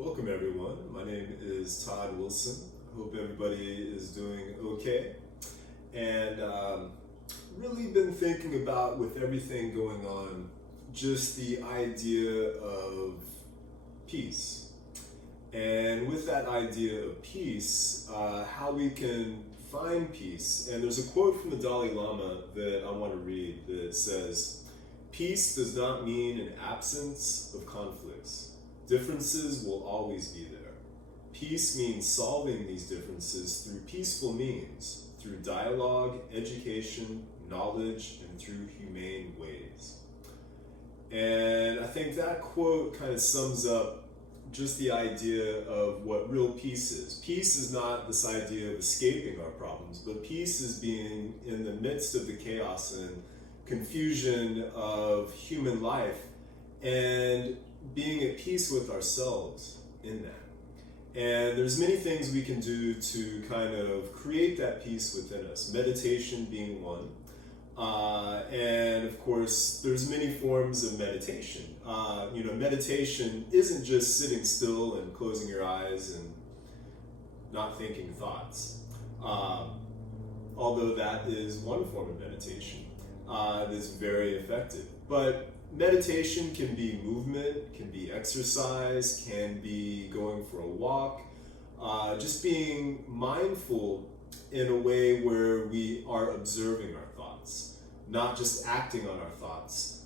Welcome everyone. My name is Todd Wilson. Hope everybody is doing okay. And really been thinking about, with everything going on, just the idea of peace. And with that idea of peace, how we can find peace. And there's a quote from the Dalai Lama that I want to read that says, "Peace does not mean an absence of conflicts. Differences will always be there. Peace means solving these differences through peaceful means, through dialogue, education, knowledge, and through humane ways." And I think that quote kind of sums up just the idea of what real peace is. Peace is not this idea of escaping our problems, but peace is being in the midst of the chaos and confusion of human life and being at peace with ourselves in that. And there's many things we can do to kind of create that peace within us, meditation being one. And of course, there's many forms of meditation. Meditation isn't just sitting still and closing your eyes and not thinking thoughts. Although that is one form of meditation that's very effective. But meditation can be movement, can be exercise, can be going for a walk, just being mindful in a way where we are observing our thoughts, not just acting on our thoughts,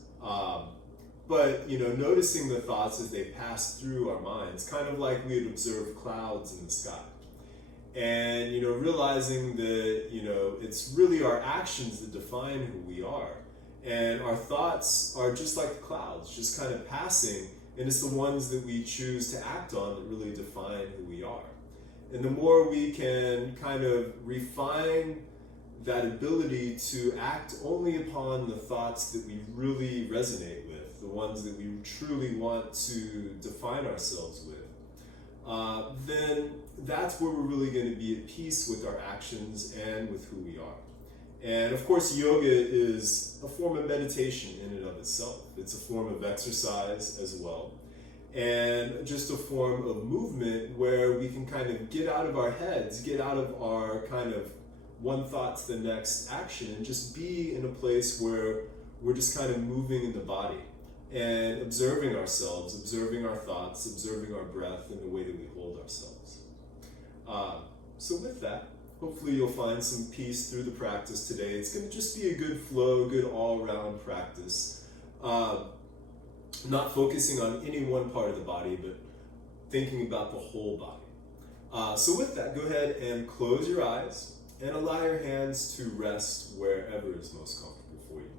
but noticing the thoughts as they pass through our minds, kind of like we'd observe clouds in the sky. And realizing that it's really our actions that define who we are. And our thoughts are just like the clouds, just kind of passing, and it's the ones that we choose to act on that really define who we are. And the more we can kind of refine that ability to act only upon the thoughts that we really resonate with, the ones that we truly want to define ourselves with, then that's where we're really going to be at peace with our actions and with who we are. And of course, yoga is a form of meditation in and of itself. It's a form of exercise as well. And just a form of movement where we can kind of get out of our heads, get out of our kind of one thought to the next action, and just be in a place where we're just kind of moving in the body and observing ourselves, observing our thoughts, observing our breath and the way that we hold ourselves. So with that, hopefully you'll find some peace through the practice today. It's going to just be a good flow, good all-around practice. Not focusing on any one part of the body, but thinking about the whole body. So with that, go ahead and close your eyes and allow your hands to rest wherever is most comfortable for you.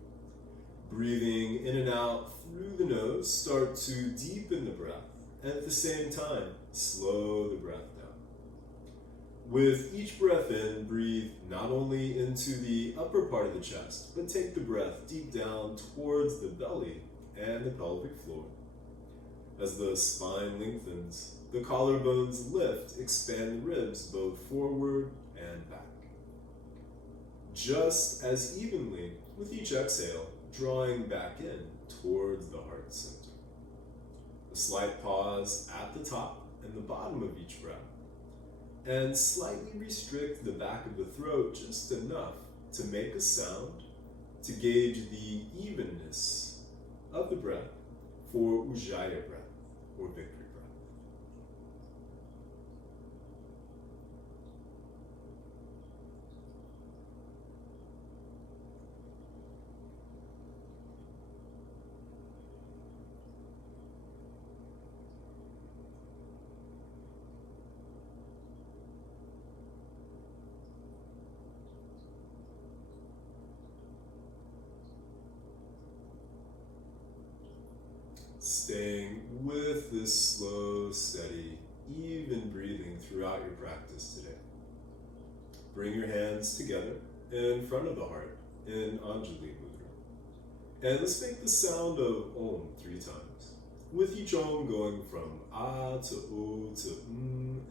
Breathing in and out through the nose, start to deepen the breath, and at the same time, slow the breath down. With each breath in, breathe not only into the upper part of the chest, but take the breath deep down towards the belly and the pelvic floor. As the spine lengthens, the collarbones lift, expand the ribs both forward and back. Just as evenly with each exhale, drawing back in towards the heart center. A slight pause at the top and the bottom of each breath. And slightly restrict the back of the throat just enough to make a sound to gauge the evenness of the breath for Ujjayi breath or victory breath. Staying with this slow, steady, even breathing throughout your practice today. Bring your hands together in front of the heart in Anjali Mudra. And let's make the sound of Om 3 times, with each Om going from A to O to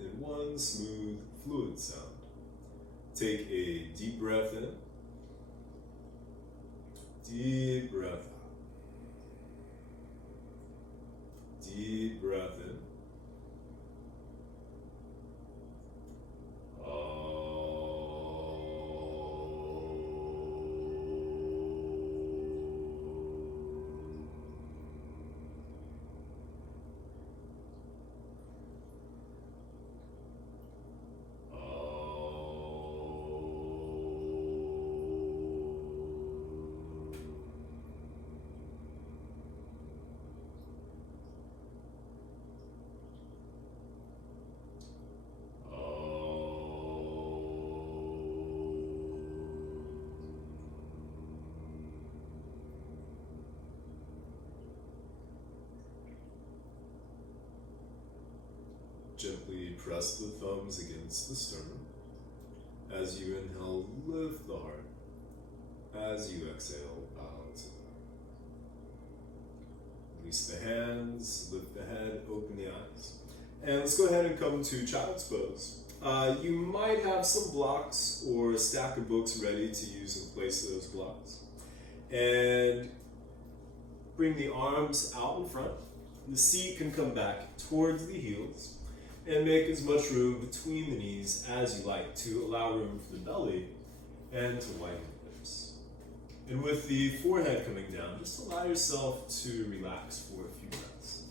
in one smooth, fluid sound. Take a deep breath in, deep breath out, deep breath in, Gently press the thumbs against the sternum. As you inhale, lift the heart. As you exhale, bow to the heart. Release the hands, lift the head, open the eyes. And let's go ahead and come to child's pose. You might have some blocks or a stack of books ready to use in place of those blocks. And bring the arms out in front. The seat can come back towards the heels and make as much room between the knees as you like to allow room for the belly and to widen the hips. And with the forehead coming down, just allow yourself to relax for a few breaths.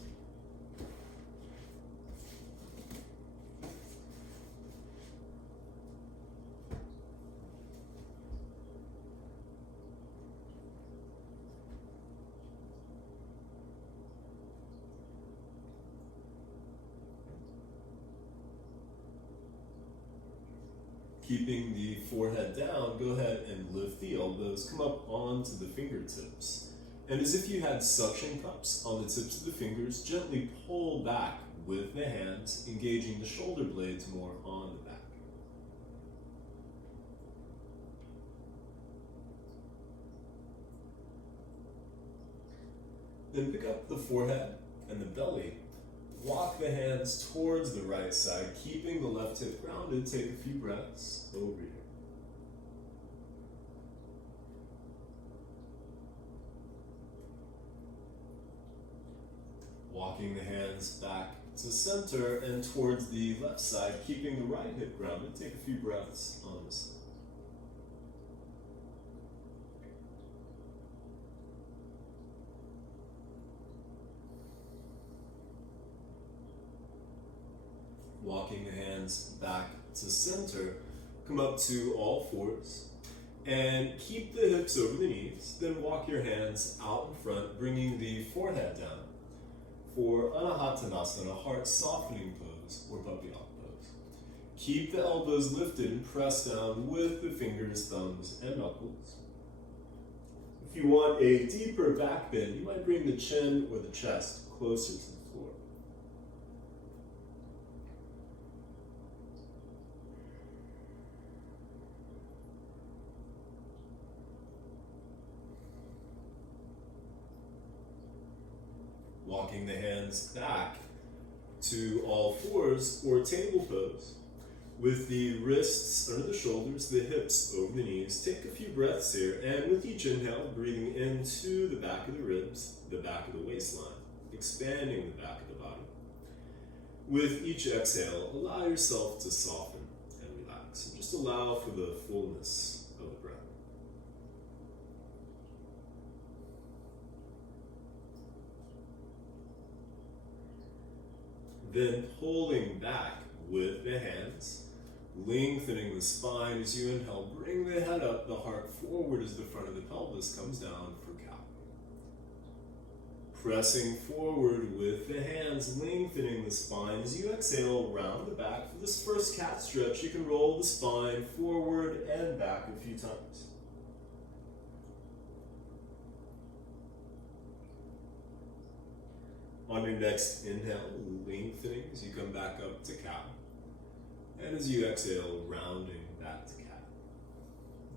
Keeping the forehead down, go ahead and lift the elbows, come up onto the fingertips. And as if you had suction cups on the tips of the fingers, gently pull back with the hands, engaging the shoulder blades more on the back. Then pick up the forehead and the belly. Walk the hands towards the right side, keeping the left hip grounded. Take a few breaths over here. Walking the hands back to center and towards the left side, keeping the right hip grounded. Take a few breaths on this side. Walking the hands back to center, come up to all fours, and keep the hips over the knees. Then walk your hands out in front, bringing the forehead down for Anahatanasana, heart softening pose, or puppy dog pose. Keep the elbows lifted and press down with the fingers, thumbs, and knuckles. If you want a deeper back bend, you might bring the chin or the chest closer to the floor. Walking the hands back to all fours or table pose. With the wrists under the shoulders, the hips over the knees. Take a few breaths here, and with each inhale, breathing into the back of the ribs, the back of the waistline, expanding the back of the body. With each exhale, allow yourself to soften and relax, and just allow for the fullness of the breath. Then pulling back with the hands, lengthening the spine as you inhale. Bring the head up, the heart forward as the front of the pelvis comes down for cow. Pressing forward with the hands, lengthening the spine. As you exhale, round the back. For this first cat stretch, you can roll the spine forward and back a few times. On your next inhale, lengthening as you come back up to cow. And as you exhale, rounding back to cat.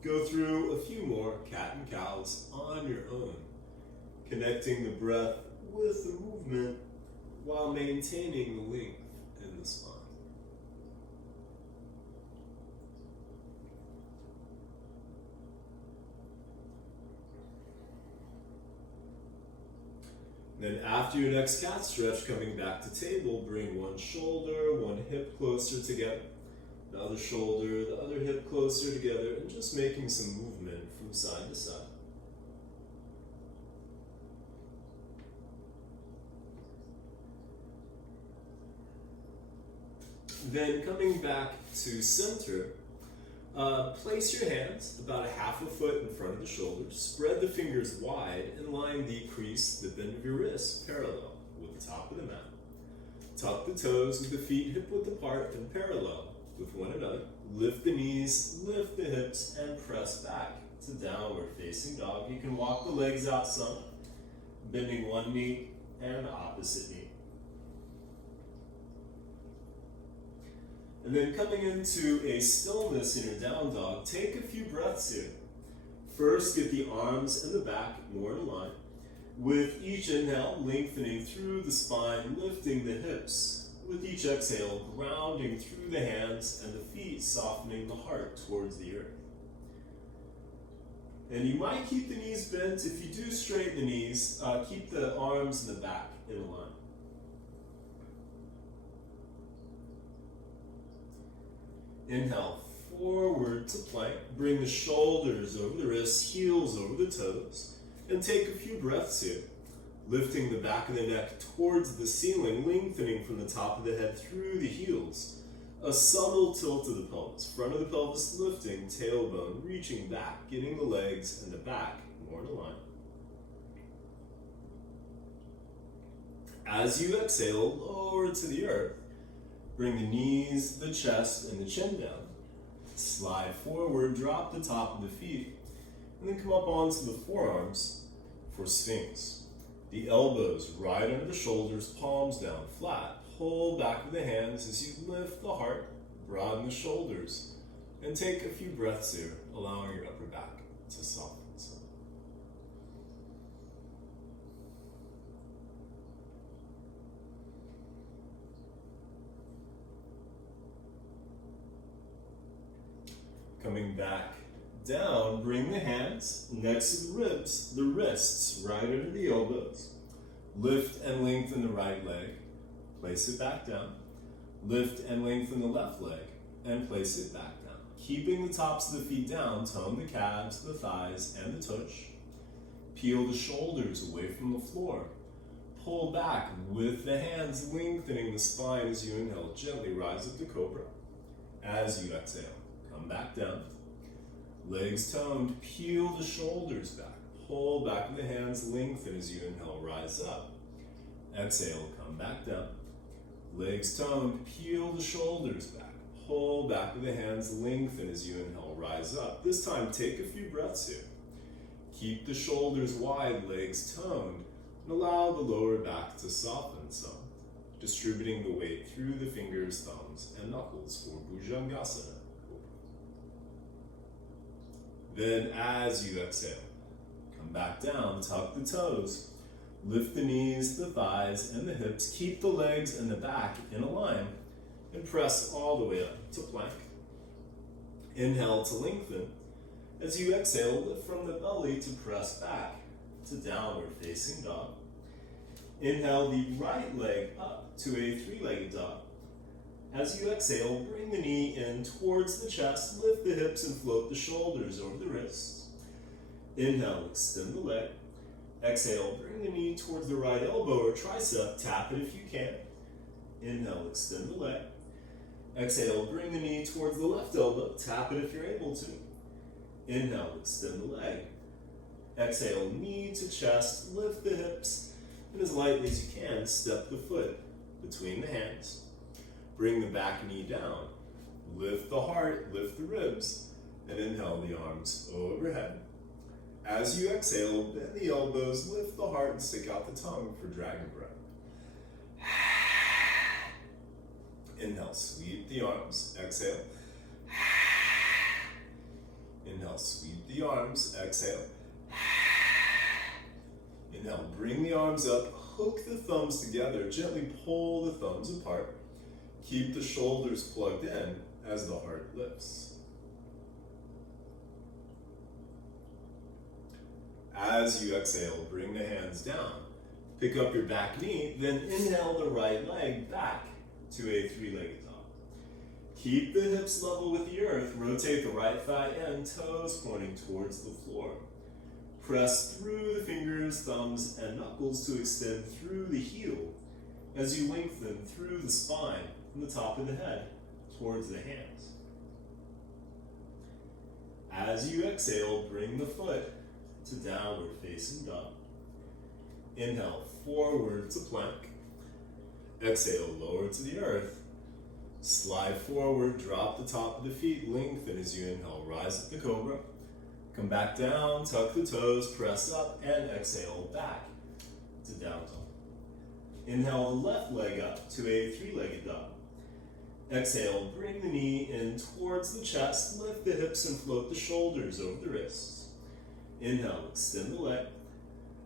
Go through a few more cat and cows on your own, connecting the breath with the movement while maintaining the length in the spine. Then after your next cat stretch, coming back to table, bring one shoulder, one hip closer together, the other shoulder, the other hip closer together, and just making some movement from side to side. Then coming back to center, place your hands about a half a foot in front of the shoulders. Spread the fingers wide and line the crease, the bend of your wrists, parallel with the top of the mat. Tuck the toes with the feet hip-width apart and parallel with one another. Lift the knees, lift the hips, and press back to downward facing dog. You can walk the legs out some, bending one knee and the opposite knee. And then coming into a stillness in your down dog, take a few breaths here. First, get the arms and the back more in line. With each inhale, lengthening through the spine, lifting the hips. With each exhale, grounding through the hands and the feet, softening the heart towards the earth. And you might keep the knees bent. If you do straighten the knees, keep the arms and the back in line. Inhale, forward to plank. Bring the shoulders over the wrists, heels over the toes. And take a few breaths here. Lifting the back of the neck towards the ceiling, lengthening from the top of the head through the heels. A subtle tilt of the pelvis. Front of the pelvis lifting, tailbone reaching back, getting the legs and the back more in line. As you exhale, lower to the earth. Bring the knees, the chest, and the chin down. Slide forward, drop the top of the feet, and then come up onto the forearms for Sphinx. The elbows right under the shoulders, palms down flat. Pull back with the hands as you lift the heart, broaden the shoulders, and take a few breaths here, allowing your upper back to soften. Coming back down, bring the hands next to the ribs, the wrists right under the elbows. Lift and lengthen the right leg, place it back down. Lift and lengthen the left leg, and place it back down. Keeping the tops of the feet down, tone the calves, the thighs, and the tush. Peel the shoulders away from the floor. Pull back with the hands, lengthening the spine as you inhale. Gently rise up to cobra. As you exhale, come back down. Legs toned, peel the shoulders back. Pull back with the hands, lengthen as you inhale, rise up. Exhale, come back down. Legs toned, peel the shoulders back. Pull back with the hands, lengthen as you inhale, rise up. This time, take a few breaths here. Keep the shoulders wide, legs toned, and allow the lower back to soften some, distributing the weight through the fingers, thumbs, and knuckles for Bhujangasana. Then as you exhale, come back down, tuck the toes, lift the knees, the thighs, and the hips, keep the legs and the back in a line, and press all the way up to plank. Inhale to lengthen. As you exhale, lift from the belly to press back to downward facing dog. Inhale the right leg up to a three-legged dog. As you exhale, bring the knee in towards the chest, lift the hips and float the shoulders over the wrists. Inhale, extend the leg. Exhale, bring the knee towards the right elbow or tricep, tap it if you can. Inhale, extend the leg. Exhale, bring the knee towards the left elbow, tap it if you're able to. Inhale, extend the leg. Exhale, knee to chest, lift the hips, and as lightly as you can, step the foot between the hands. Bring the back knee down. Lift the heart, lift the ribs, and inhale the arms overhead. As you exhale, bend the elbows, lift the heart, and stick out the tongue for dragon breath. Inhale, sweep the arms. Exhale. Inhale, sweep the arms. Exhale. Inhale, bring the arms up, hook the thumbs together, gently pull the thumbs apart. Keep the shoulders plugged in as the heart lifts. As you exhale, bring the hands down. Pick up your back knee, then inhale the right leg back to a three-legged dog. Keep the hips level with the earth. Rotate the right thigh in, toes pointing towards the floor. Press through the fingers, thumbs, and knuckles to extend through the heel as you lengthen through the spine from the top of the head towards the hands. As you exhale, bring the foot to downward facing dog. Inhale, forward to plank. Exhale, lower to the earth. Slide forward, drop the top of the feet, lengthen as you inhale, rise up to cobra. Come back down, tuck the toes, press up, and exhale back to down dog. Inhale the left leg up to a three-legged dog. Exhale, bring the knee in towards the chest, lift the hips and float the shoulders over the wrists. Inhale, extend the leg.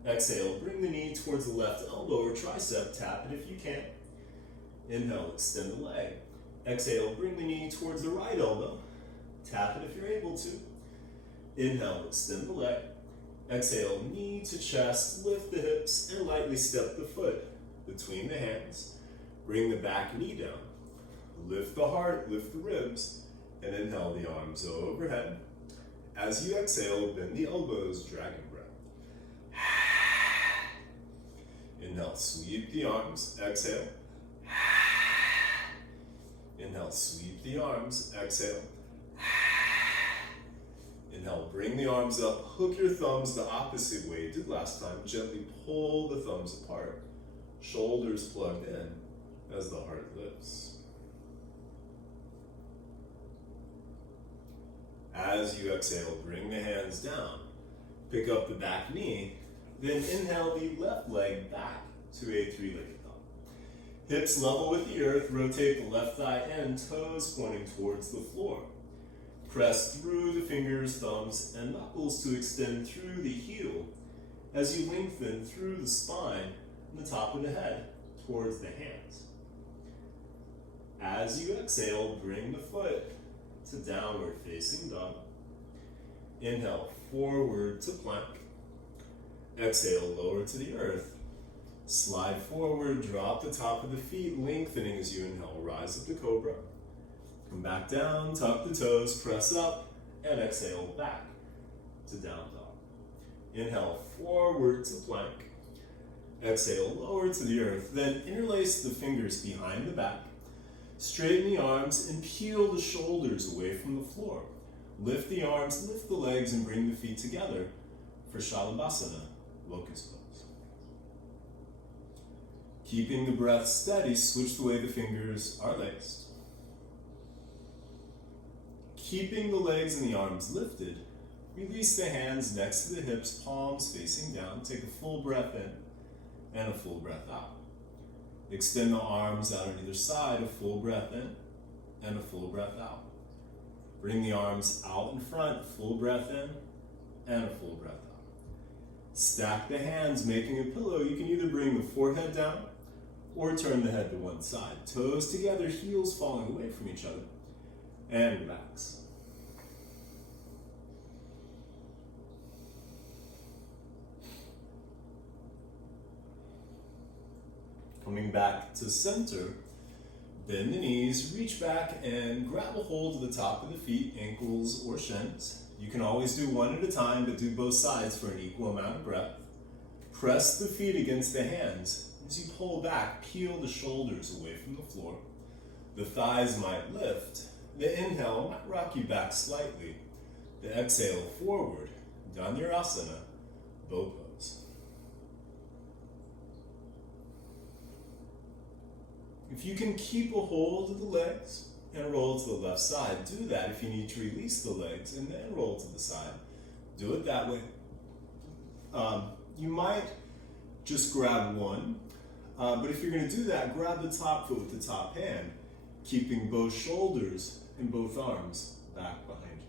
Exhale, bring the knee towards the left elbow or tricep, tap it if you can. Inhale, extend the leg. Exhale, bring the knee towards the right elbow, tap it if you're able to. Inhale, extend the leg. Exhale, knee to chest, lift the hips and lightly step the foot between the hands. Bring the back knee down. Lift the heart, lift the ribs, and inhale the arms overhead. As you exhale, bend the elbows, dragon breath. Inhale, sweep the arms, exhale. Inhale, sweep the arms, exhale. Inhale, bring the arms up, hook your thumbs the opposite way you did last time. Gently pull the thumbs apart. Shoulders plugged in as the heart lifts. As you exhale, bring the hands down. Pick up the back knee, then inhale the left leg back to a three-legged dog. Hips level with the earth, rotate the left thigh and toes pointing towards the floor. Press through the fingers, thumbs, and knuckles to extend through the heel as you lengthen through the spine and the top of the head towards the hands. As you exhale, bring the foot to downward facing dog. Inhale, forward to plank. Exhale, lower to the earth. Slide forward, drop the top of the feet, lengthening as you inhale, rise up to cobra. Come back down, tuck the toes, press up, and exhale back to down dog. Inhale, forward to plank. Exhale, lower to the earth. Then interlace the fingers behind the back. Straighten the arms and peel the shoulders away from the floor. Lift the arms, lift the legs, and bring the feet together for Shalabhasana, locust pose. Keeping the breath steady, switch the way the fingers are laced. Keeping the legs and the arms lifted, release the hands next to the hips, palms facing down. Take a full breath in and a full breath out. Extend the arms out on either side, a full breath in and a full breath out. Bring the arms out in front, full breath in and a full breath out. Stack the hands, making a pillow. You can either bring the forehead down or turn the head to one side. Toes together, heels falling away from each other. And relax. Coming back to center, bend the knees, reach back and grab a hold of the top of the feet, ankles or shins. You can always do one at a time, but do both sides for an equal amount of breath. Press the feet against the hands. As you pull back, peel the shoulders away from the floor. The thighs might lift. The inhale might rock you back slightly. The exhale forward, Dhanurasana, bow pose. If you can keep a hold of the legs and roll to the left side, do that. If you need to release the legs and then roll to the side, do it that way. You might just grab one, but if you're going to do that, grab the top foot with the top hand, keeping both shoulders and both arms back behind you.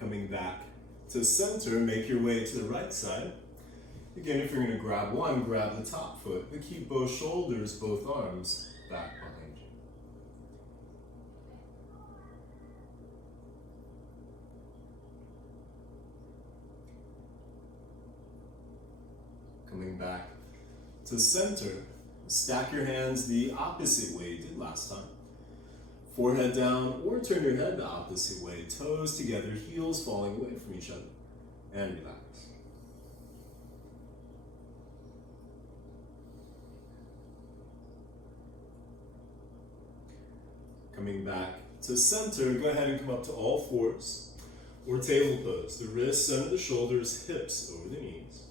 Coming back to center, make your way to the right side. Again, if you're going to grab one, grab the top foot, but keep both shoulders, both arms back behind you. Coming back to center, stack your hands the opposite way you did last time. Forehead down or turn your head the opposite way, toes together, heels falling away from each other, and relax. Coming back to center, go ahead and come up to all fours or table pose. The wrists under the shoulders, hips over the knees.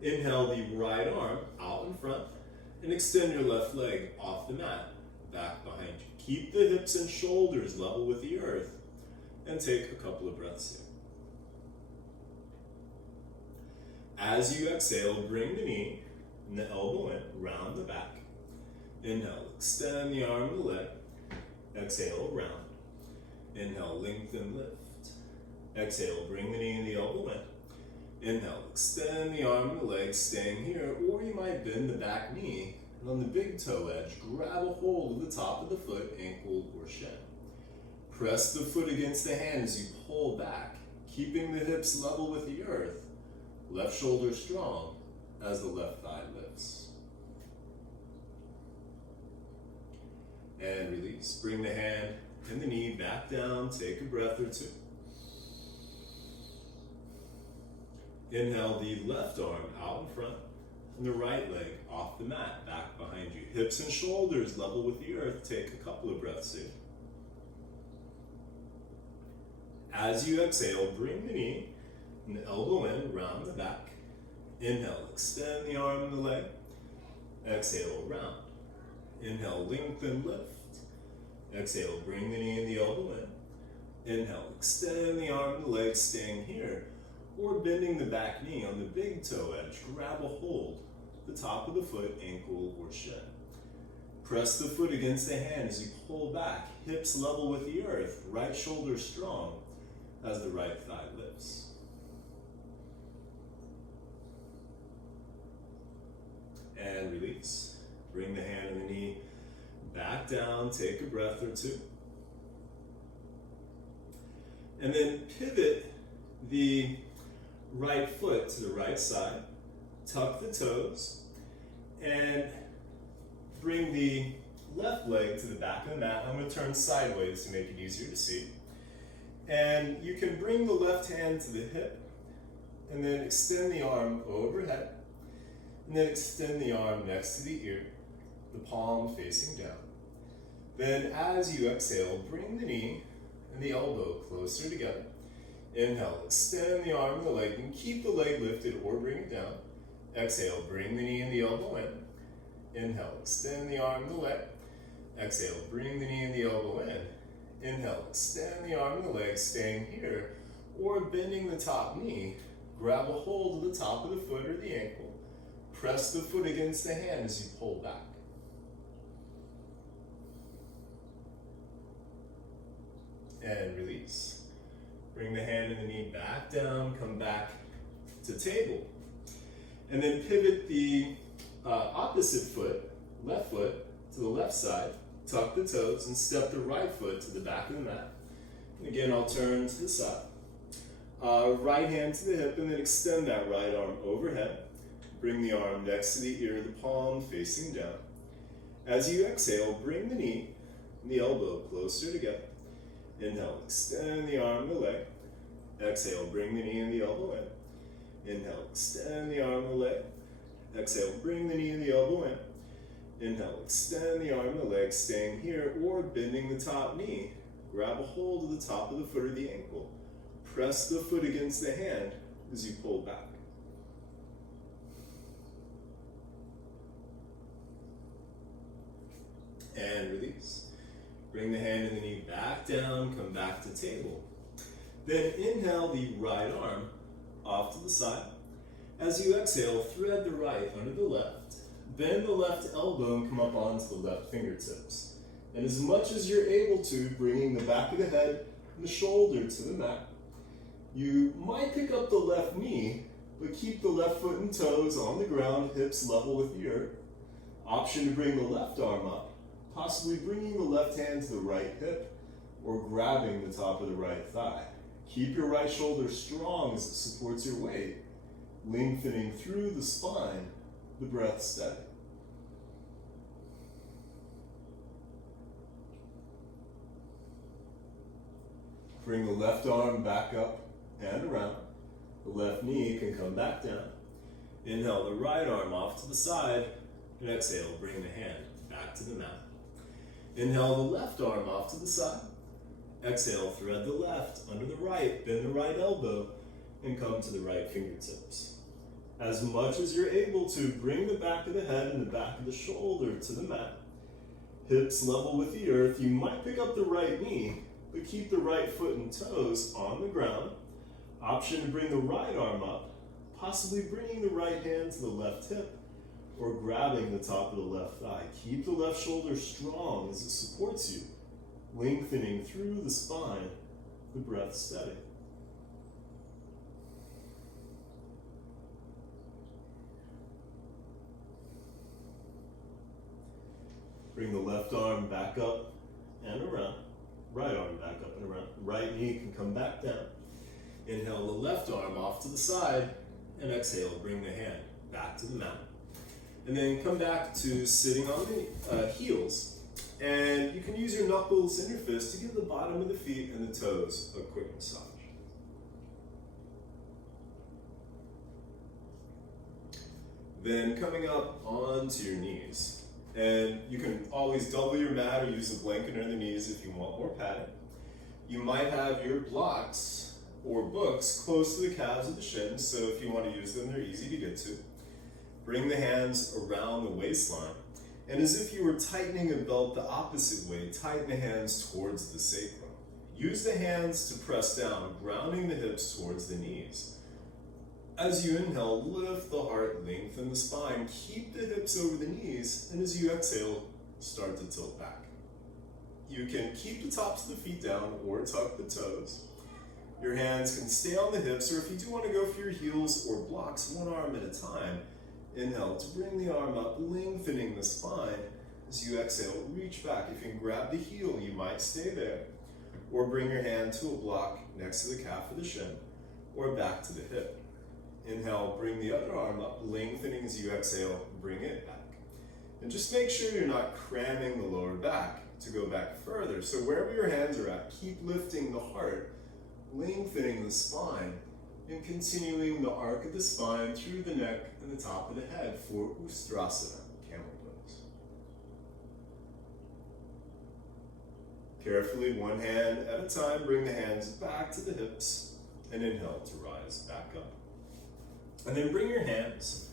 Inhale the right arm out in front and extend your left leg off the mat, back behind you. Keep the hips and shoulders level with the earth and take a couple of breaths here. As you exhale, bring the knee and the elbow in, round the back. Inhale, extend the arm and the leg. Exhale, round. Inhale, lengthen, lift. Exhale, bring the knee and the elbow in. Inhale, extend the arm and the leg, staying here, or you might bend the back knee, and on the big toe edge, grab a hold of the top of the foot, ankle, or shin. Press the foot against the hand as you pull back, keeping the hips level with the earth. Left shoulder strong as the left thigh lifts. And release. Bring the hand and the knee back down. Take a breath or two. Inhale the left arm out in front and the right leg off the mat, back behind you. Hips and shoulders level with the earth. Take a couple of breaths in. As you exhale, bring the knee and the elbow in, round the back. Inhale, extend the arm and the leg. Exhale, round. Inhale, lengthen, lift. Exhale, bring the knee and the elbow in. Inhale, extend the arm and the leg, staying here, or bending the back knee on the big toe edge. Grab a hold, the top of the foot, ankle, or shin. Press the foot against the hand as you pull back, hips level with the earth, right shoulder strong as the right thigh lifts. And release. Bring the hand and the knee back down, take a breath or two. And then pivot the right foot to the right side, tuck the toes, and bring the left leg to the back of the mat. I'm going to turn sideways to make it easier to see. And you can bring the left hand to the hip, and then extend the arm overhead, and then extend the arm next to the ear, the palm facing down. Then as you exhale, bring the knee and the elbow closer together. Inhale, extend the arm and the leg, and keep the leg lifted or bring it down. Exhale, bring the knee and the elbow in. Inhale, extend the arm and the leg. Exhale, bring the knee and the elbow in. Inhale, extend the arm and the leg, staying here, or bending the top knee. Grab a hold of the top of the foot or the ankle. Press the foot against the hand as you pull back. And release. Bring the hand and the knee back down, come back to table. And then pivot the opposite foot, left foot, to the left side. Tuck the toes and step the right foot to the back of the mat. And again, I'll turn to the side. Right hand to the hip, and then extend that right arm overhead. Bring the arm next to the ear, the palm facing down. As you exhale, bring the knee and the elbow closer together. Inhale, extend the arm and the leg. Exhale, bring the knee and the elbow in. Inhale, extend the arm and the leg. Exhale, bring the knee and the elbow in. Inhale, extend the arm and the leg, staying here, or bending the top knee. Grab a hold of the top of the foot or the ankle. Press the foot against the hand as you pull back. And release. Bring the hand and the knee back down, come back to table. Then inhale the right arm off to the side. As you exhale, thread the right under the left. Bend the left elbow and come up onto the left fingertips. And as much as you're able to, bringing the back of the head and the shoulder to the mat. You might pick up the left knee, but keep the left foot and toes on the ground, hips level with the earth. Option to bring the left arm up, possibly bringing the left hand to the right hip or grabbing the top of the right thigh. Keep your right shoulder strong as it supports your weight, lengthening through the spine, the breath steady. Bring the left arm back up and around. The left knee can come back down. Inhale the right arm off to the side, and exhale, bring the hand back to the mat. Inhale the left arm off to the side. Exhale, thread the left under the right, bend the right elbow, and come to the right fingertips. As much as you're able to, bring the back of the head and the back of the shoulder to the mat. Hips level with the earth. You might pick up the right knee, but keep the right foot and toes on the ground. Option to bring the right arm up, possibly bringing the right hand to the left hip or grabbing the top of the left thigh. Keep the left shoulder strong as it supports you, lengthening through the spine, the breath steady. Bring the left arm back up and around. Right arm back up and around. Right knee can come back down. Inhale the left arm off to the side, and exhale, bring the hand back to the mat. And then come back to sitting on the heels. And you can use your knuckles and your fists to give the bottom of the feet and the toes a quick massage. Then coming up onto your knees. And you can always double your mat or use a blanket under the knees if you want more padding. You might have your blocks or books close to the calves of the shins, so if you want to use them, they're easy to get to. Bring the hands around the waistline. And as if you were tightening a belt the opposite way, tighten the hands towards the sacrum. Use the hands to press down, grounding the hips towards the knees. As you inhale, lift the heart, lengthen the spine, keep the hips over the knees, and as you exhale, start to tilt back. You can keep the tops of the feet down or tuck the toes. Your hands can stay on the hips, or if you do want to go for your heels or blocks, one arm at a time, inhale to bring the arm up, lengthening the spine. As you exhale, reach back. If you can grab the heel, you might stay there, or bring your hand to a block next to the calf of the shin, or back to the hip. Inhale, bring the other arm up, lengthening as you exhale, bring it back. And just make sure you're not cramming the lower back to go back further. So wherever your hands are at, keep lifting the heart, lengthening the spine, and continuing the arc of the spine through the neck and the top of the head for Ustrasana, camel pose. Carefully, one hand at a time, bring the hands back to the hips, and inhale to rise back up. And then bring your hands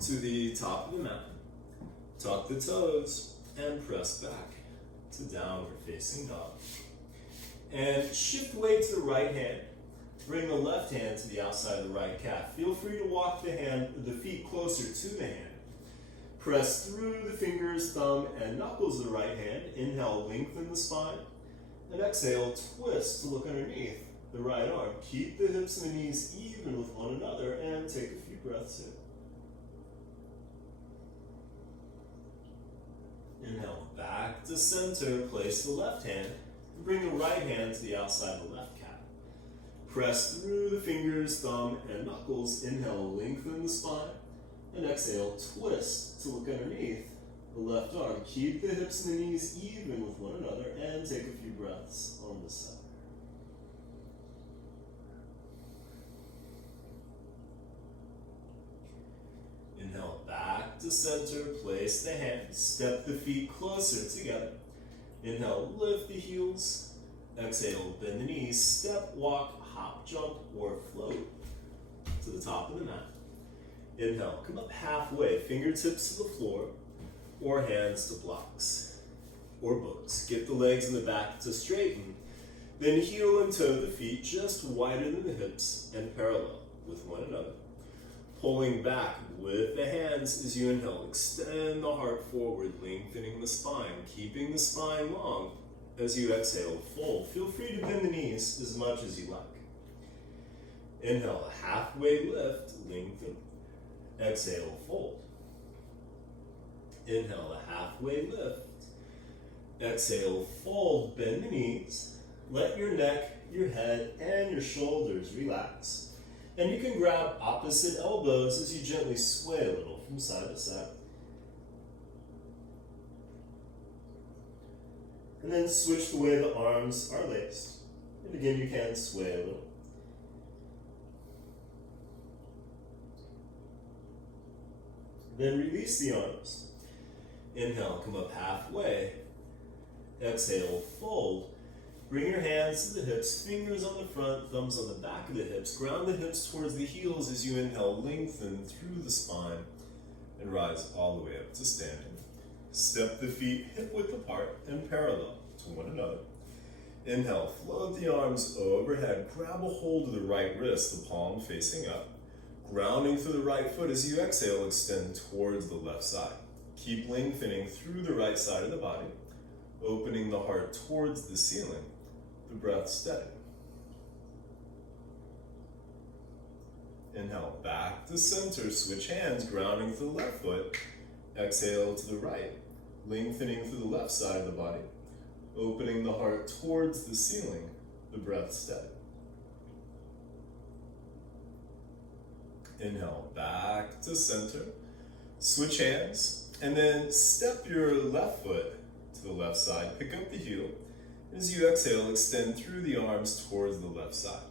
to the top of the mat. Tuck the toes and press back to downward facing dog. And shift weight to the right hand. Bring the left hand to the outside of the right calf. Feel free to walk the feet closer to the hand. Press through the fingers, thumb, and knuckles of the right hand. Inhale, lengthen the spine. And exhale, twist to look underneath the right arm. Keep the hips and the knees even with one another and take a few breaths in. Inhale, back to center. Place the left hand and bring the right hand to the outside of the left calf. Press through the fingers, thumb, and knuckles. Inhale, lengthen the spine. And exhale, twist to look underneath the left arm. Keep the hips and the knees even with one another and take a few breaths on this side. Inhale, back to center, place the hands, step the feet closer together. Inhale, lift the heels. Exhale, bend the knees, step, walk, hop, jump, or float to the top of the mat. Inhale, come up halfway, fingertips to the floor, or hands to blocks or books. Get the legs in the back to straighten. Then heel and toe the feet just wider than the hips and parallel with one another. Pulling back with the hands as you inhale, extend the heart forward, lengthening the spine, keeping the spine long. As you exhale, fold. Feel free to bend the knees as much as you like. Inhale, a halfway lift, lengthen. Exhale, fold. Inhale, a halfway lift. Exhale, fold, bend the knees. Let your neck, your head, and your shoulders relax. And you can grab opposite elbows as you gently sway a little from side to side. And then switch the way the arms are laced. And again, you can sway a little. Then release the arms. Inhale, come up halfway. Exhale, fold. Bring your hands to the hips, fingers on the front, thumbs on the back of the hips. Ground the hips towards the heels as you inhale, lengthen through the spine, and rise all the way up to standing. Step the feet hip width apart and parallel to one another. Inhale, float the arms overhead. Grab a hold of the right wrist, the palm facing up. Grounding through the right foot as you exhale, extend towards the left side. Keep lengthening through the right side of the body, opening the heart towards the ceiling, the breath steady. Inhale, back to center, switch hands, grounding through the left foot. Exhale to the right, lengthening through the left side of the body, opening the heart towards the ceiling, the breath steady. Inhale, back to center, switch hands, and then step your left foot to the left side, pick up the heel. As you exhale, extend through the arms towards the left side.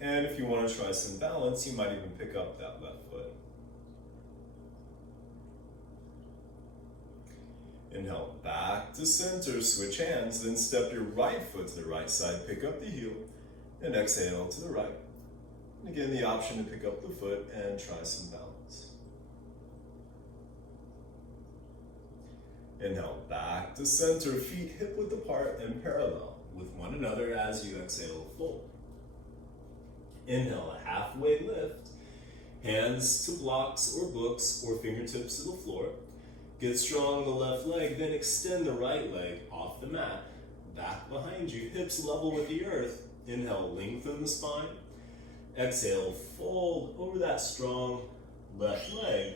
And if you want to try some balance, you might even pick up that left foot. Inhale, back to center, switch hands, then step your right foot to the right side, pick up the heel, and exhale to the right. And again, the option to pick up the foot and try some balance. Inhale, back to center, feet hip-width apart and parallel with one another as you exhale, fold. Inhale, a halfway lift, hands to blocks or books or fingertips to the floor. Get strong on the left leg, then extend the right leg off the mat. Back behind you, hips level with the earth. Inhale, lengthen the spine. Exhale, fold over that strong left leg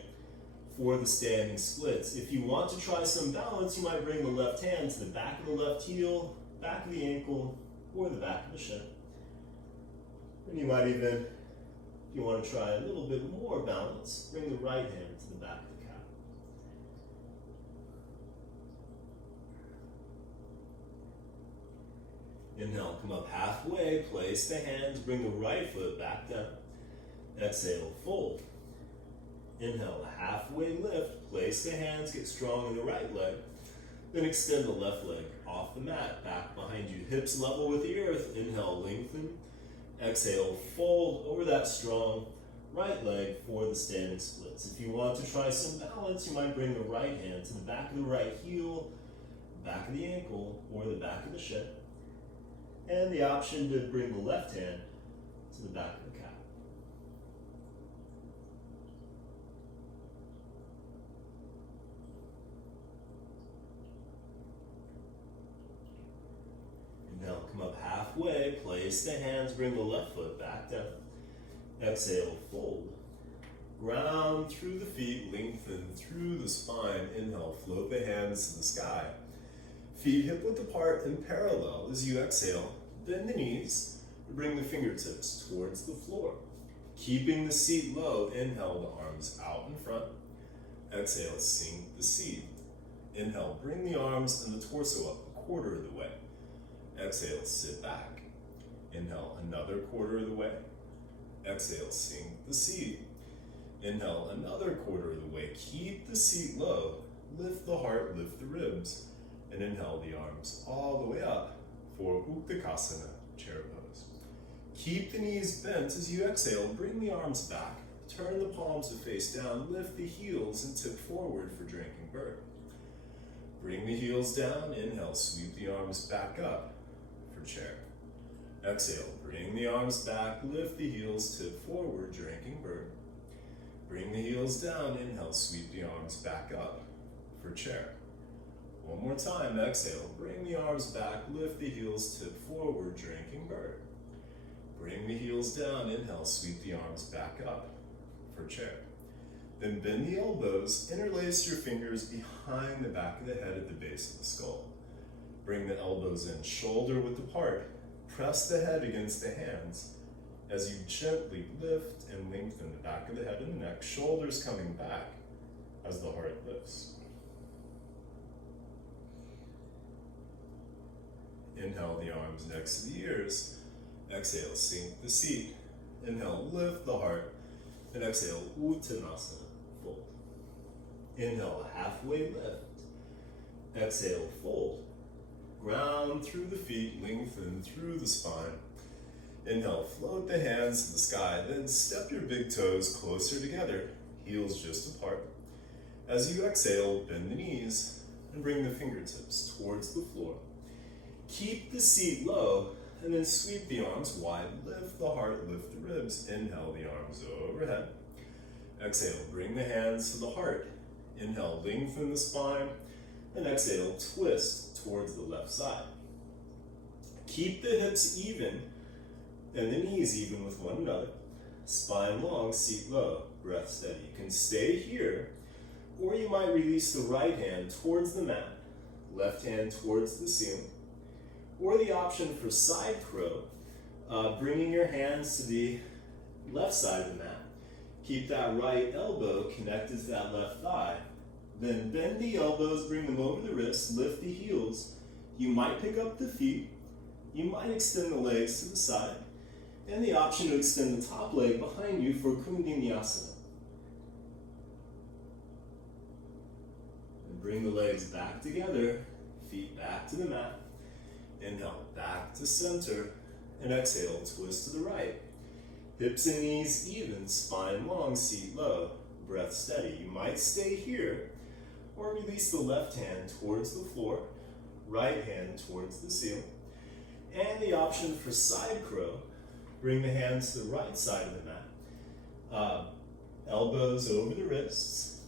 for the standing splits. If you want to try some balance, you might bring the left hand to the back of the left heel, back of the ankle, or the back of the shin. And you might even, if you want to try a little bit more balance, bring the right hand to the back of the calf. Inhale, come up halfway, place the hands, bring the right foot back down. Exhale, fold. Inhale, a halfway lift, place the hands, get strong in the right leg. Then extend the left leg off the mat, back behind you, hips level with the earth. Inhale, lengthen. Exhale, fold over that strong right leg for the standing splits. If you want to try some balance, you might bring the right hand to the back of the right heel, back of the ankle, or the back of the shin. And the option to bring the left hand to the back of the calf. Inhale, come up halfway, place the hands, bring the left foot back down. Exhale, fold. Ground through the feet, lengthen through the spine. Inhale, float the hands to the sky. Feet hip-width apart and parallel as you exhale. Bend the knees, bring the fingertips towards the floor. Keeping the seat low, inhale the arms out in front. Exhale, sink the seat. Inhale, bring the arms and the torso up a quarter of the way. Exhale, sit back. Inhale, another quarter of the way. Exhale, sink the seat. Inhale, another quarter of the way. Keep the seat low. Lift the heart, lift the ribs. And inhale the arms all the way up for Uttanasana, chair pose. Keep the knees bent as you exhale. Bring the arms back. Turn the palms to face down. Lift the heels and tip forward for drinking bird. Bring the heels down. Inhale, sweep the arms back up for chair. Exhale, bring the arms back. Lift the heels, tip forward, drinking bird. Bring the heels down. Inhale, sweep the arms back up for chair. One more time, exhale, bring the arms back, lift the heels, tip forward, drinking bird. Bring the heels down, inhale, sweep the arms back up for chair. Then bend the elbows, interlace your fingers behind the back of the head at the base of the skull. Bring the elbows in, shoulder width apart, press the head against the hands as you gently lift and lengthen the back of the head and the neck, shoulders coming back as the heart lifts. Inhale the arms next to the ears. Exhale, sink the seat. Inhale, lift the heart. And exhale, Uttanasana, fold. Inhale, a halfway lift. Exhale, fold. Ground through the feet, lengthen through the spine. Inhale, float the hands to the sky. Then step your big toes closer together, heels just apart. As you exhale, bend the knees and bring the fingertips towards the floor. Keep the seat low, and then sweep the arms wide, lift the heart, lift the ribs. Inhale the arms overhead. Exhale, bring the hands to the heart. Inhale, lengthen the spine. And exhale, twist towards the left side. Keep the hips even and the knees even with one another. Spine long, seat low, breath steady. You can stay here, or you might release the right hand towards the mat, left hand towards the ceiling. Or the option for side crow, bringing your hands to the left side of the mat. Keep that right elbow connected to that left thigh. Then bend the elbows, bring them over the wrists, lift the heels. You might pick up the feet. You might extend the legs to the side. And the option to extend the top leg behind you for Kundalini. And bring the legs back together, feet back to the mat. Inhale, back to center. And exhale, twist to the right. Hips and knees even, spine long, seat low, breath steady. You might stay here, or release the left hand towards the floor, right hand towards the ceiling. And the option for side crow, bring the hands to the right side of the mat. Elbows over the wrists.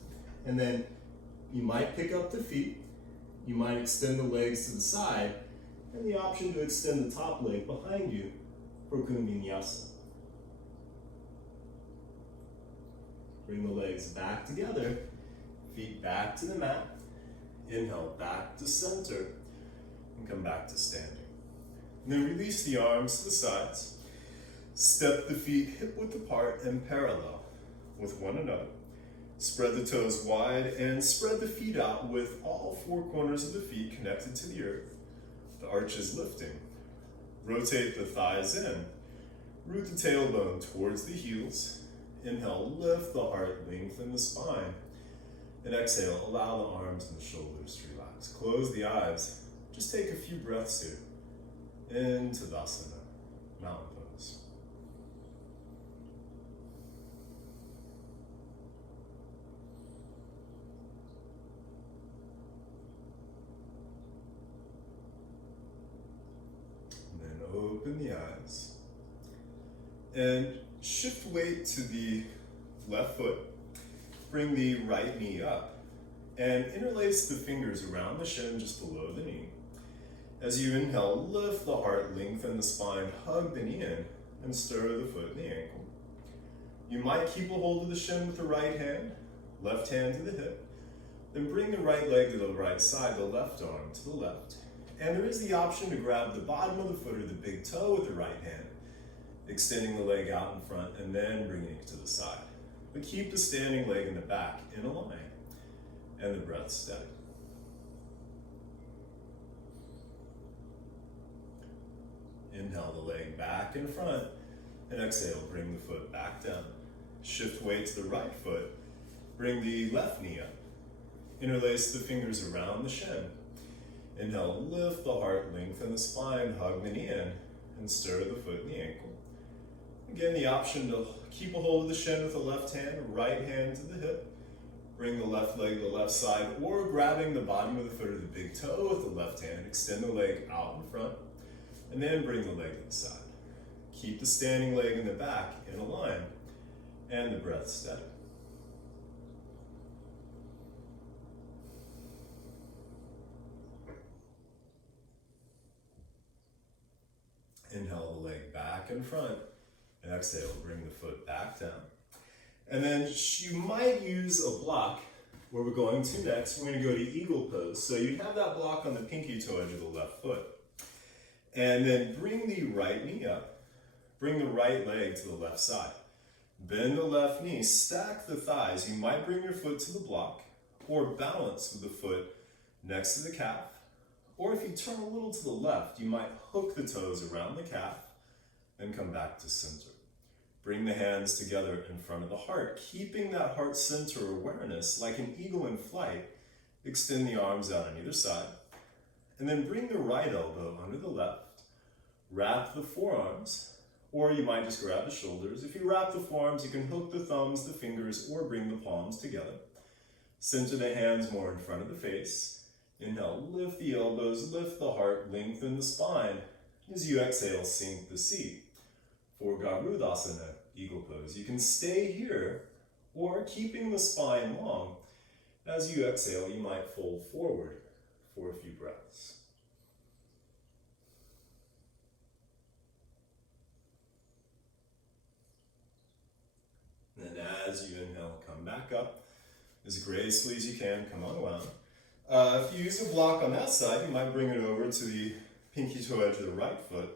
And then you might pick up the feet. You might extend the legs to the side. And the option to extend the top leg behind you for Kundalini. Bring the legs back together. Feet back to the mat. Inhale, back to center. And come back to standing. And then release the arms to the sides. Step the feet hip width apart and parallel with one another. Spread the toes wide and spread the feet out with all four corners of the feet connected to the earth. The arches lifting. Rotate the thighs in. Root the tailbone towards the heels. Inhale, lift the heart, lengthen the spine. And exhale, allow the arms and the shoulders to relax. Close the eyes. Just take a few breaths here. Into Tadasana, mountain pose. And then open the eyes. And shift weight to the left foot. Bring the right knee up. And interlace the fingers around the shin just below the knee. As you inhale, lift the heart, lengthen the spine, hug the knee in, and stir the foot and the ankle. You might keep a hold of the shin with the right hand, left hand to the hip. Then bring the right leg to the right side, the left arm to the left. And there is the option to grab the bottom of the foot or the big toe with the right hand, extending the leg out in front and then bringing it to the side. But keep the standing leg in the back in a line and the breath steady. Inhale the leg back in front and exhale, bring the foot back down. Shift weight to the right foot, bring the left knee up. Interlace the fingers around the shin. Inhale, lift the heart, lengthen the spine, hug the knee in, and stir the foot and the ankle. Again, the option to keep a hold of the shin with the left hand, right hand to the hip. Bring the left leg to the left side, or grabbing the bottom of the foot or the big toe with the left hand, extend the leg out in front, and then bring the leg to the side. Keep the standing leg in the back in a line, and the breath steady. Inhale the leg back in front, and exhale, bring the foot back down. And then you might use a block where we're going to next. We're going to go to eagle pose. So you have that block on the pinky toe edge of the left foot. And then bring the right knee up. Bring the right leg to the left side. Bend the left knee, stack the thighs. You might bring your foot to the block or balance with the foot next to the calf. Or if you turn a little to the left, you might hook the toes around the calf and come back to center. Bring the hands together in front of the heart, keeping that heart center awareness like an eagle in flight. Extend the arms out on either side. And then bring the right elbow under the left. Wrap the forearms, or you might just grab the shoulders. If you wrap the forearms, you can hook the thumbs, the fingers, or bring the palms together. Center the hands more in front of the face. Inhale, lift the elbows, lift the heart, lengthen the spine. As you exhale, sink the seat. For Garudasana, eagle pose. You can stay here, or keeping the spine long. As you exhale, you might fold forward for a few breaths. And then as you inhale, come back up as gracefully as you can, come unwound. If you use a block on that side, you might bring it over to the pinky toe edge of the right foot.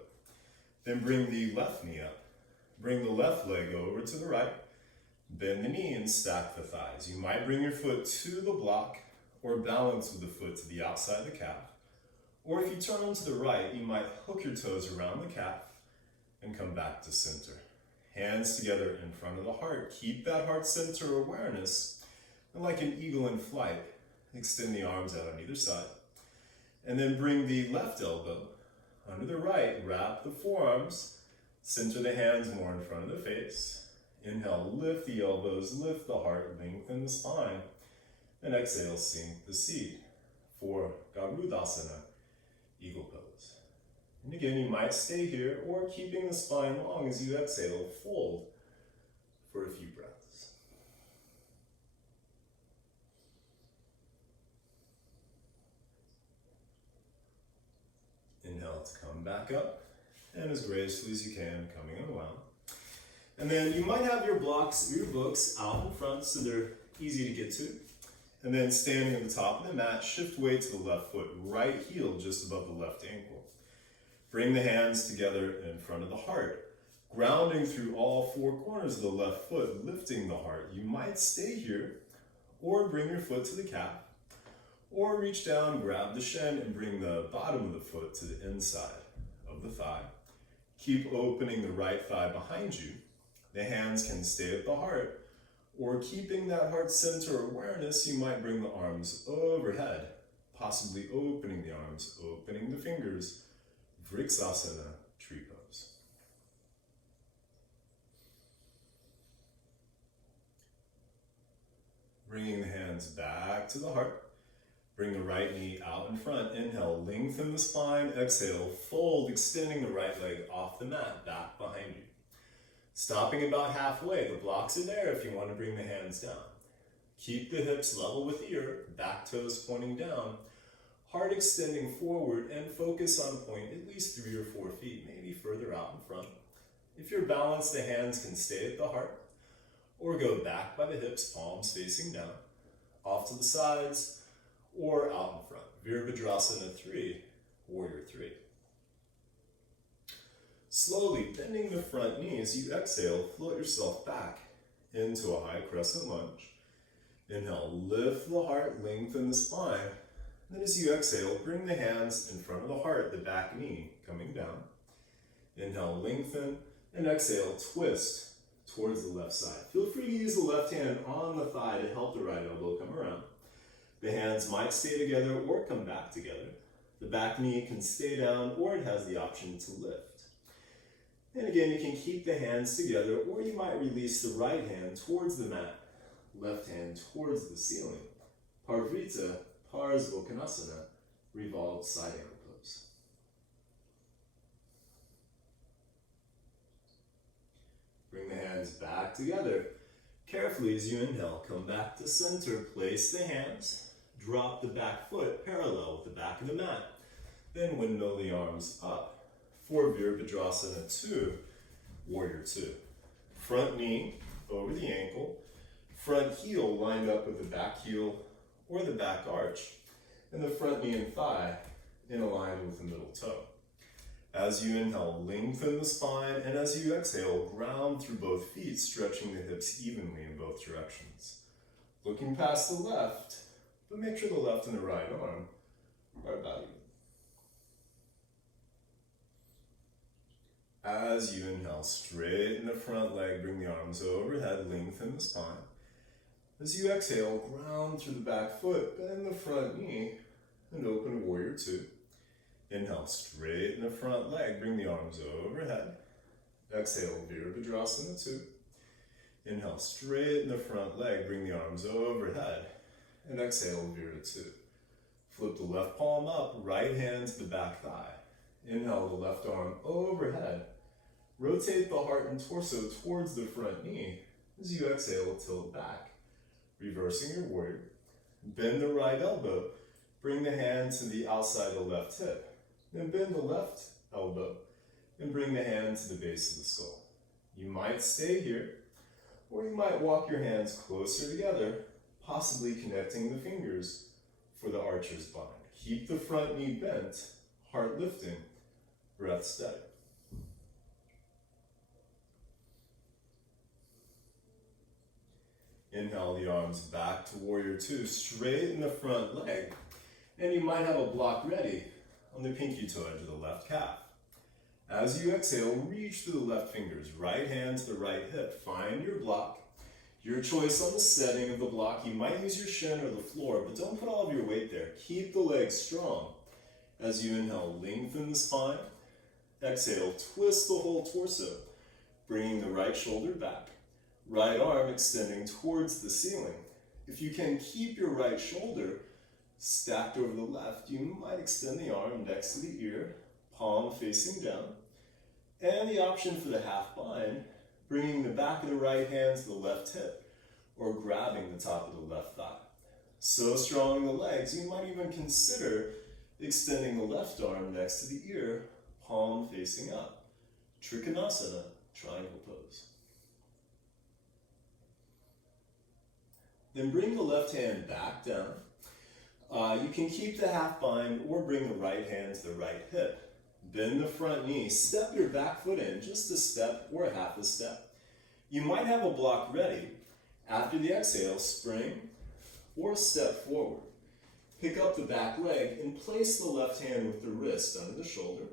Then bring the left knee up. Bring the left leg over to the right. Bend the knee and stack the thighs. You might bring your foot to the block or balance with the foot to the outside of the calf. Or if you turn to the right, you might hook your toes around the calf and come back to center. Hands together in front of the heart. Keep that heart center awareness. And like an eagle in flight, extend the arms out on either side. And then bring the left elbow under the right. Wrap the forearms. Center the hands more in front of the face. Inhale, lift the elbows, lift the heart, lengthen the spine. And exhale, sink the seat for Garudasana, eagle pose. And again, you might stay here or keeping the spine long as you exhale, fold for a few breaths. Inhale to come back up, and as gracefully as you can, coming unwound. And then you might have your blocks, your books out in front so they're easy to get to. And then standing at the top of the mat, shift weight to the left foot, right heel just above the left ankle. Bring the hands together in front of the heart, grounding through all four corners of the left foot, lifting the heart. You might stay here, or bring your foot to the calf, or reach down, grab the shin, and bring the bottom of the foot to the inside of the thigh. Keep opening the right thigh behind you. The hands can stay at the heart, or keeping that heart center awareness, you might bring the arms overhead, possibly opening the arms, opening the fingers, Vriksasana, tree pose. Bringing the hands back to the heart. Bring the right knee out in front. Inhale, lengthen the spine. Exhale, fold, extending the right leg off the mat, back behind you. Stopping about halfway. The blocks are there if you want to bring the hands down. Keep the hips level with the earth, back toes pointing down, heart extending forward, and focus on point at least 3 or 4 feet, maybe further out in front. If you're balanced, the hands can stay at the heart or go back by the hips, palms facing down, off to the sides, or out in front. Virabhadrasana 3, Warrior 3. Slowly bending the front knee as you exhale, float yourself back into a high crescent lunge. Inhale, lift the heart, lengthen the spine. Then as you exhale, bring the hands in front of the heart, the back knee coming down. Inhale, lengthen, and exhale, twist towards the left side. Feel free to use the left hand on the thigh to help the right elbow come around. The hands might stay together or come back together. The back knee can stay down or it has the option to lift. And again, you can keep the hands together or you might release the right hand towards the mat, left hand towards the ceiling. Parvrita, Parsvokhanasana, revolved side angle pose. Bring the hands back together. Carefully as you inhale, come back to center, place the hands, drop the back foot parallel with the back of the mat. Then window the arms up for Virabhadrasana 2, Warrior 2. Front knee over the ankle, front heel lined up with the back heel or the back arch, and the front knee and thigh in alignment with the middle toe. As you inhale, lengthen the spine, and as you exhale, ground through both feet, stretching the hips evenly in both directions. Looking past the left, but make sure the left and the right arm are about even. As you inhale, straighten the front leg, bring the arms overhead, lengthen the spine. As you exhale, ground through the back foot, bend the front knee, and open Warrior 2. Inhale, straighten the front leg, bring the arms overhead. Exhale, Virabhadrasana 2. Inhale, straighten the front leg, bring the arms overhead. And exhale, Vira 2. Flip the left palm up, right hand to the back thigh. Inhale, the left arm overhead. Rotate the heart and torso towards the front knee. As you exhale, tilt back, reversing your warrior. Bend the right elbow, bring the hand to the outside of the left hip. Then bend the left elbow and bring the hand to the base of the skull. You might stay here, or you might walk your hands closer together, possibly connecting the fingers for the archer's bind. Keep the front knee bent, heart lifting, breath steady. Inhale the arms back to warrior two, straighten the front leg, and you might have a block ready on the pinky toe edge of the left calf. As you exhale, reach through the left fingers, right hand to the right hip. Find your block. Your choice on the setting of the block. You might use your shin or the floor, but don't put all of your weight there. Keep the legs strong. As you inhale, lengthen the spine. Exhale, twist the whole torso, bringing the right shoulder back. Right arm extending towards the ceiling. If you can keep your right shoulder stacked over the left, you might extend the arm next to the ear, palm facing down. And the option for the half bind, bringing the back of the right hand to the left hip, or grabbing the top of the left thigh. So strong in the legs, you might even consider extending the left arm next to the ear, palm facing up. Trikonasana, triangle pose. Then bring the left hand back down. You can keep the half bind or bring the right hand to the right hip. Bend the front knee, step your back foot in, just a step or a half a step. You might have a block ready. After the exhale, spring or step forward. Pick up the back leg and place the left hand with the wrist under the shoulder,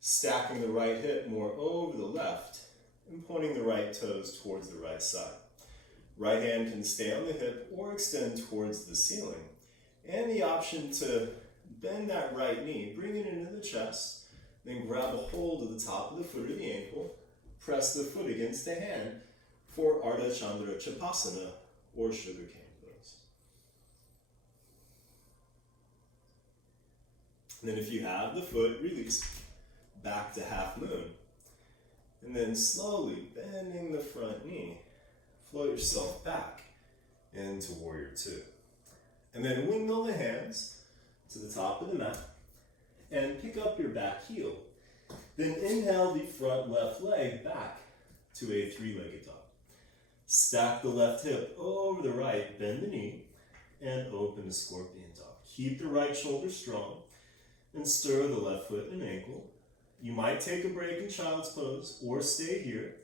stacking the right hip more over the left and pointing the right toes towards the right side. Right hand can stay on the hip or extend towards the ceiling. And the option to bend that right knee, bring it into the chest, then grab a hold of the top of the foot or the ankle, press the foot against the hand for Ardha Chandra Chapasana or sugar cane pose. And then if you have the foot, release back to half moon. And then slowly bending the front knee, float yourself back into warrior two. And then windmill the hands to the top of the mat and pick up your back heel. Then inhale the front left leg back to a three-legged dog. Stack the left hip over the right, bend the knee, and open the scorpion dog. Keep the right shoulder strong and stir the left foot and ankle. You might take a break in child's pose or stay here,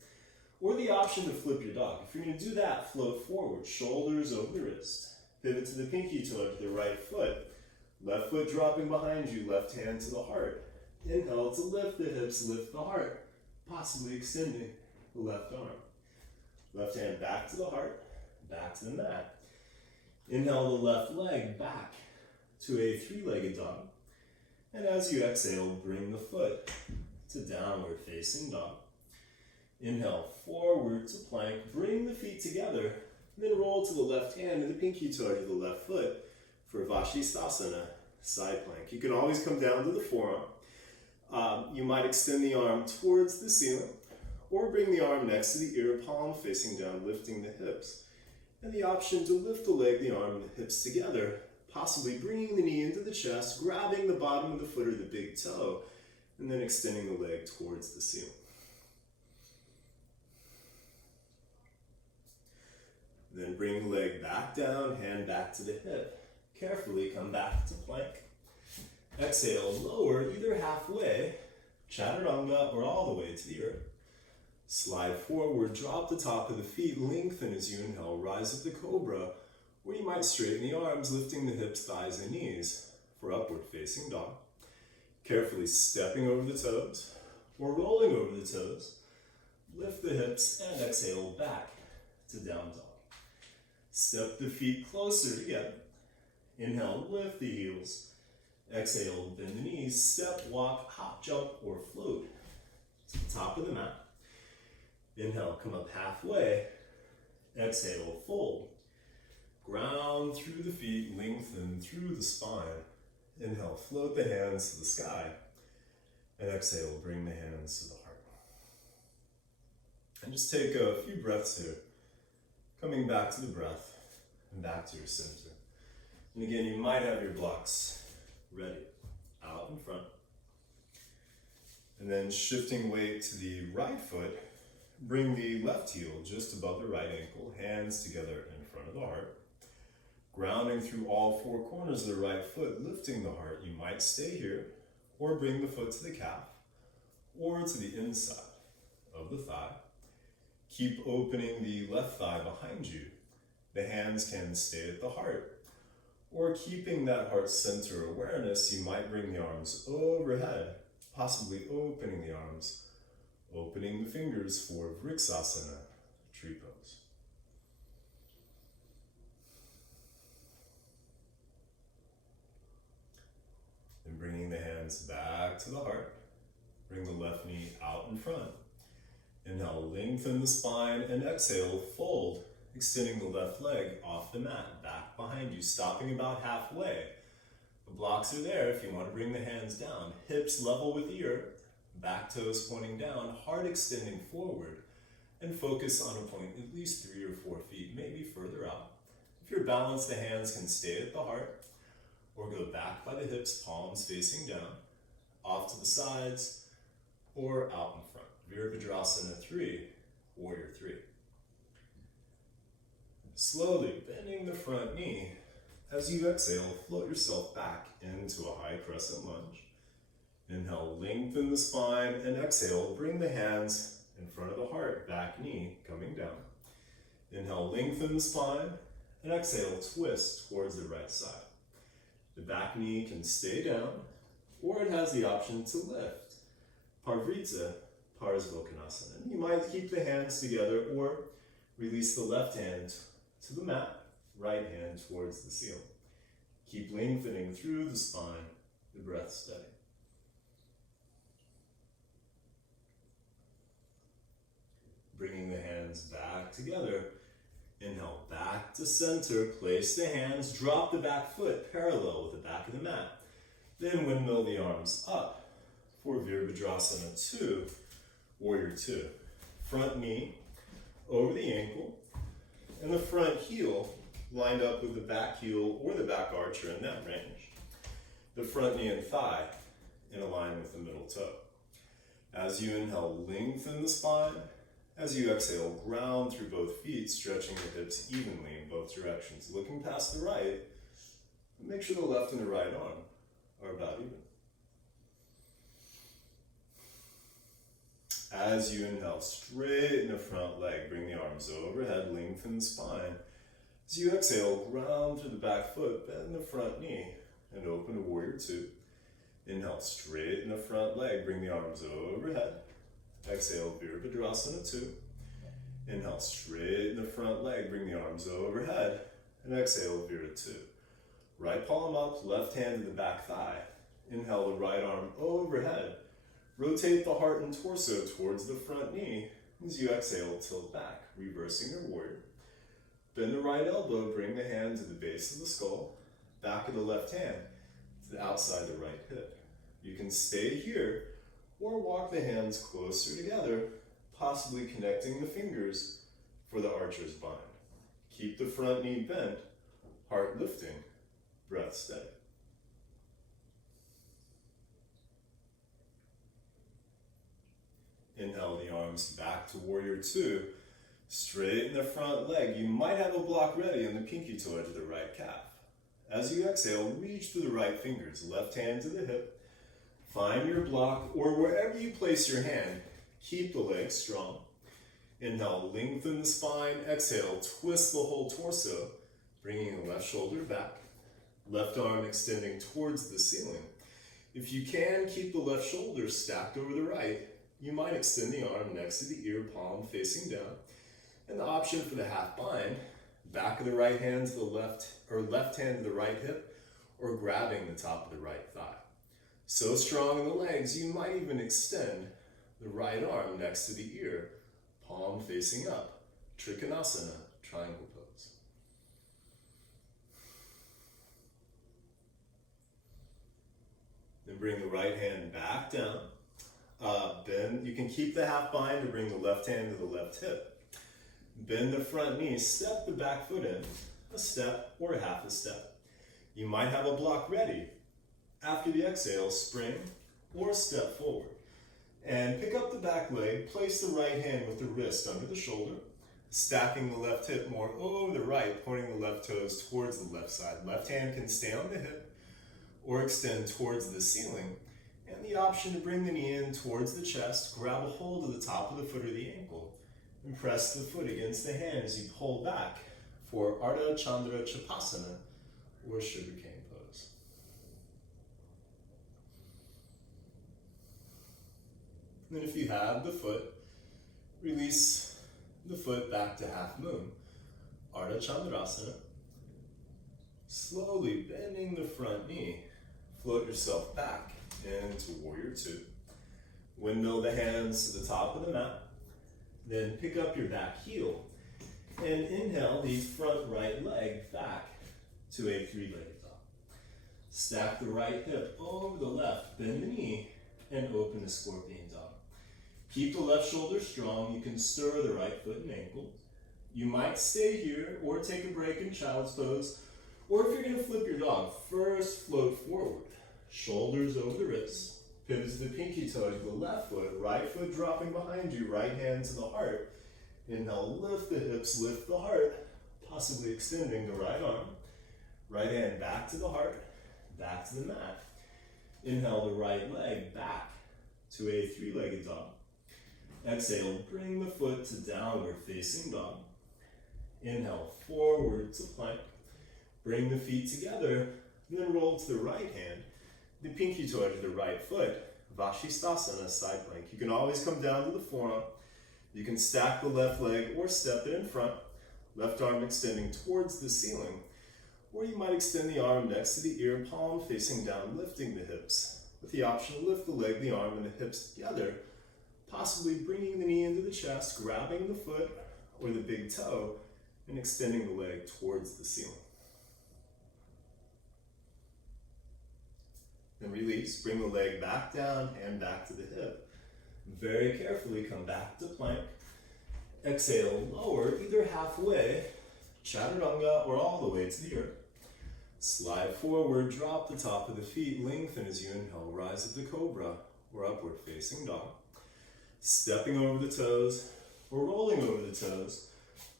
or the option to flip your dog. If you're going to do that, float forward, shoulders over the wrist. Pivot to the pinky toe to the right foot. Left foot dropping behind you, left hand to the heart. Inhale to lift the hips, lift the heart, possibly extending the left arm. Left hand back to the heart, back to the mat. Inhale the left leg back to a three-legged dog. And as you exhale, bring the foot to downward facing dog. Inhale forward to plank, bring the feet together, then roll to the left hand and the pinky toe to the left foot for Vashisthasana, side plank. You can always come down to the forearm. You might extend the arm towards the ceiling or bring the arm next to the ear, palm facing down, lifting the hips. And the option to lift the leg, the arm, and the hips together, possibly bringing the knee into the chest, grabbing the bottom of the foot or the big toe, and then extending the leg towards the ceiling. Then bring the leg back down, hand back to the hip. Carefully come back to plank. Exhale, lower either halfway, chaturanga, or all the way to the earth. Slide forward, drop the top of the feet, lengthen as you inhale, rise up the cobra, or you might straighten the arms, lifting the hips, thighs, and knees for upward facing dog. Carefully stepping over the toes, or rolling over the toes. Lift the hips and exhale back to down dog. Step the feet closer together. Inhale, lift the heels. Exhale, bend the knees. Step, walk, hop, jump, or float to the top of the mat. Inhale, come up halfway. Exhale, fold. Ground through the feet, lengthen through the spine. Inhale, float the hands to the sky. And exhale, bring the hands to the heart. And just take a few breaths here coming back to the breath and back to your center. And again, you might have your blocks ready, out in front. And then shifting weight to the right foot, bring the left heel just above the right ankle, hands together in front of the heart. Grounding through all four corners of the right foot, lifting the heart. You might stay here, or bring the foot to the calf, or to the inside of the thigh. Keep opening the left thigh behind you. The hands can stay at the heart, or keeping that heart center awareness, you might bring the arms overhead, possibly opening the arms, opening the fingers for Vriksasana, tree pose. And bringing the hands back to the heart, bring the left knee out in front. Inhale, lengthen the spine, and exhale, fold, extending the left leg off the mat, back behind you, stopping about halfway. The blocks are there if you want to bring the hands down. Hips level with the earth, back toes pointing down, heart extending forward, and focus on a point at least 3 or 4 feet, maybe further out. If you're balanced, the hands can stay at the heart, or go back by the hips, palms facing down, off to the sides, or out in front. Virabhadrasana 3, Warrior 3. Slowly bending the front knee. As you exhale, float yourself back into a high crescent lunge. Inhale, lengthen the spine, and exhale, bring the hands in front of the heart, back knee coming down. Inhale, lengthen the spine, and exhale, twist towards the right side. The back knee can stay down, or it has the option to lift. Parvrita, Parsvokhanasana. You might keep the hands together or release the left hand to the mat, right hand towards the ceiling. Keep lengthening through the spine, the breath steady. Bringing the hands back together. Inhale, back to center. Place the hands, drop the back foot parallel with the back of the mat. Then windmill the arms up for Virabhadrasana 2, Warrior 2. Front knee over the ankle, and the front heel lined up with the back heel or the back archer in that range. The front knee and thigh in a line with the middle toe. As you inhale, lengthen the spine. As you exhale, ground through both feet, stretching the hips evenly in both directions. Looking past the right, make sure the left and the right arm are about even. As you inhale, straighten the front leg, bring the arms overhead, lengthen the spine. As you exhale, ground through the back foot, bend the front knee, and open to Warrior 2. Inhale, straighten the front leg, bring the arms overhead. Exhale, Virabhadrasana 2. Inhale, straighten the front leg, bring the arms overhead, and exhale, Vira 2. Right palm up, left hand to the back thigh. Inhale, the right arm overhead. Rotate the heart and torso towards the front knee. As you exhale, tilt back, reversing your warrior. Bend the right elbow, bring the hand to the base of the skull. Back of the left hand to the outside the right hip. You can stay here or walk the hands closer together, possibly connecting the fingers for the archer's bind. Keep the front knee bent, heart lifting, breath steady. Inhale the arms back to Warrior 2. Straighten the front leg. You might have a block ready on the pinky toe to the right calf. As you exhale, reach through the right fingers, left hand to the hip. Find your block, or wherever you place your hand, keep the legs strong. Inhale, lengthen the spine. Exhale, twist the whole torso, bringing the left shoulder back. Left arm extending towards the ceiling. If you can, keep the left shoulder stacked over the right. You might extend the arm next to the ear, palm facing down. And the option for the half bind, back of the right hand to the left, or left hand to the right hip, or grabbing the top of the right thigh. So strong in the legs, you might even extend the right arm next to the ear, palm facing up. Trikonasana, triangle pose. Then bring the right hand back down. Bend. You can keep the half bind to bring the left hand to the left hip. Bend the front knee, step the back foot in, a step or a half a step. You might have a block ready. After the exhale, spring or step forward. And pick up the back leg, place the right hand with the wrist under the shoulder, stacking the left hip more over the right, pointing the left toes towards the left side. Left hand can stay on the hip or extend towards the ceiling. And the option to bring the knee in towards the chest, grab a hold of the top of the foot or the ankle, and press the foot against the hand as you pull back for Ardha Chandra Chapasana or sugarcane pose. And then if you have the foot, release the foot back to half moon, Ardha Chandrasana. Slowly bending the front knee, float yourself back into Warrior Two. Windmill the hands to the top of the mat. Then pick up your back heel and inhale the front right leg back to a three-legged dog. Stack the right hip over the left, bend the knee, and open the scorpion dog. Keep the left shoulder strong. You can stir the right foot and ankle. You might stay here or take a break in child's pose, or if you're going to flip your dog, first float forward, shoulders over the wrists. Pivot to the pinky toe to the left foot, right foot dropping behind you, right hand to the heart. Inhale, lift the hips, lift the heart, possibly extending the right arm. Right hand back to the heart, back to the mat. Inhale the right leg back to a three-legged dog. Exhale, bring the foot to downward facing dog. Inhale, forward to plank. Bring the feet together, and then roll to the right hand. The pinky toe to the right foot, Vashisthasana, side plank. You can always come down to the forearm. You can stack the left leg or step it in front, left arm extending towards the ceiling, or you might extend the arm next to the ear, palm facing down, lifting the hips, with the option to lift the leg, the arm, and the hips together, possibly bringing the knee into the chest, grabbing the foot or the big toe, and extending the leg towards the ceiling. Then release, bring the leg back down and back to the hip. Very carefully come back to plank. Exhale, lower either halfway, chaturanga, or all the way to the earth. Slide forward, drop the top of the feet, lengthen as you inhale, rise to the cobra or upward facing dog. Stepping over the toes or rolling over the toes,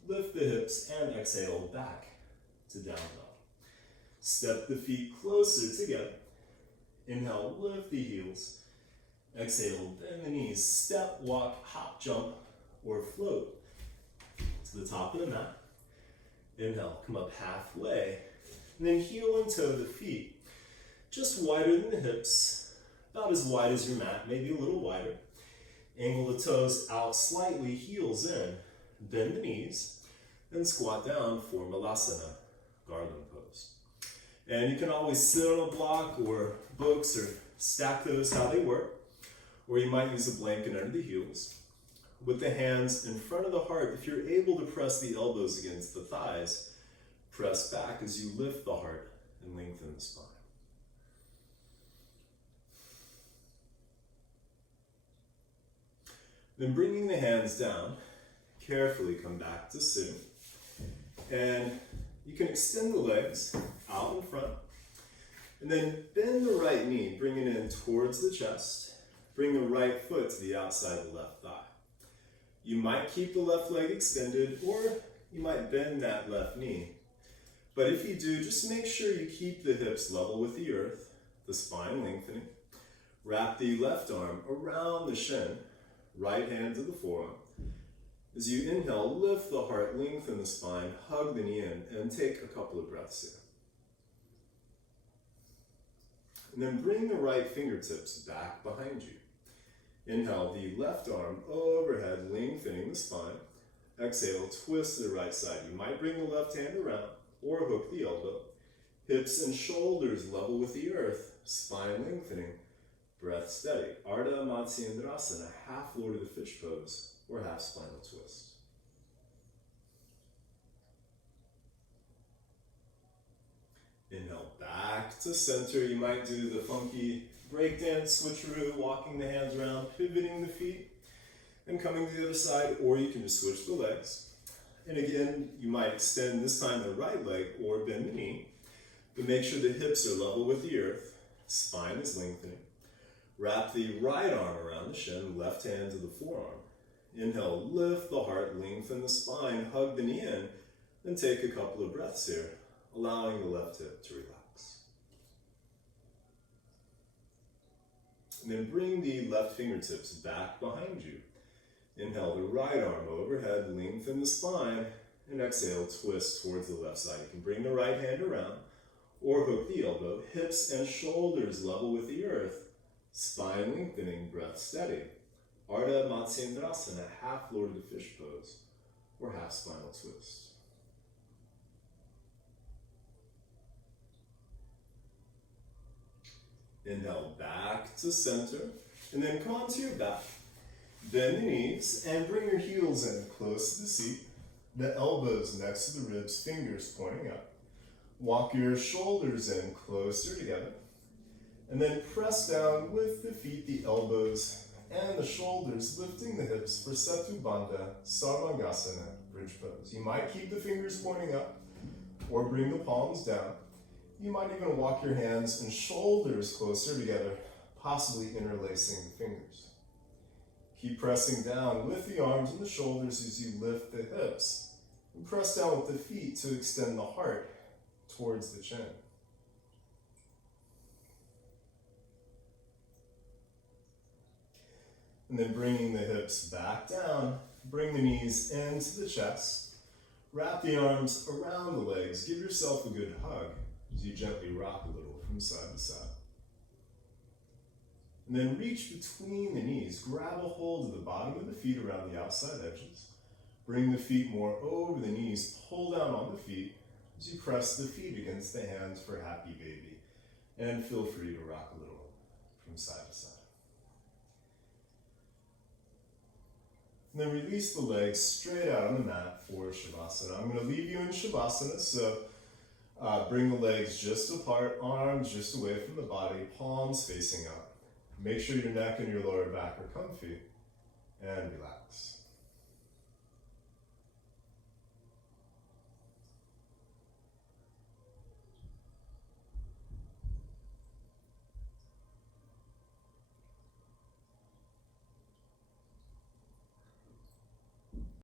lift the hips and exhale back to down dog. Step the feet closer together. Inhale, lift the heels. Exhale, bend the knees. Step, walk, hop, jump, or float to the top of the mat. Inhale, come up halfway. And then heel and toe the feet. Just wider than the hips. About as wide as your mat, maybe a little wider. Angle the toes out slightly, heels in. Bend the knees. Then squat down for Malasana, garland pose. And you can always sit on a block or books or stack those how they work. Or you might use a blanket under the heels. With the hands in front of the heart, if you're able to press the elbows against the thighs, press back as you lift the heart and lengthen the spine. Then bringing the hands down, carefully come back to sitting. And you can extend the legs out in front. And then bend the right knee, bring it in towards the chest. Bring the right foot to the outside of the left thigh. You might keep the left leg extended, or you might bend that left knee. But if you do, just make sure you keep the hips level with the earth, the spine lengthening. Wrap the left arm around the shin, right hand to the forearm. As you inhale, lift the heart, lengthen the spine, hug the knee in, and take a couple of breaths here. And then bring the right fingertips back behind you. Inhale the left arm overhead, lengthening the spine. Exhale, twist to the right side. You might bring the left hand around or hook the elbow. Hips and shoulders level with the earth, spine lengthening, breath steady. Ardha Matsyendrasana, half Lord of the Fish pose, or half spinal twist. Inhale back to center. You might do the funky breakdance switcheroo, walking the hands around, pivoting the feet, and coming to the other side, or you can just switch the legs. And again, you might extend this time the right leg or bend the knee, but make sure the hips are level with the earth, spine is lengthening. Wrap the right arm around the shin, left hand to the forearm. Inhale, lift the heart, lengthen the spine, hug the knee in, then take a couple of breaths here, allowing the left hip to relax. And then bring the left fingertips back behind you. Inhale the right arm overhead, lengthen the spine, and exhale, twist towards the left side. You can bring the right hand around or hook the elbow, hips and shoulders level with the earth, spine lengthening, breath steady. Ardha Matsyendrasana, half Lord of the Fish pose, or half spinal twist. Inhale back to center, and then come onto your back. Bend the knees and bring your heels in close to the seat, the elbows next to the ribs, fingers pointing up. Walk your shoulders in closer together, and then press down with the feet, the elbows, and the shoulders, lifting the hips for Setu Bandha Sarvangasana, bridge pose. You might keep the fingers pointing up, or bring the palms down. You might even walk your hands and shoulders closer together, possibly interlacing the fingers. Keep pressing down with the arms and the shoulders as you lift the hips. And press down with the feet to extend the heart towards the chin. And then bringing the hips back down, bring the knees into the chest. Wrap the arms around the legs. Give yourself a good hug as you gently rock a little from side to side. And then reach between the knees. Grab a hold of the bottom of the feet around the outside edges. Bring the feet more over the knees. Pull down on the feet as you press the feet against the hands for happy baby. And feel free to rock a little from side to side. And then release the legs straight out on the mat for Shavasana. I'm going to leave you in Shavasana, so bring the legs just apart, arms just away from the body, palms facing up. Make sure your neck and your lower back are comfy, and relax.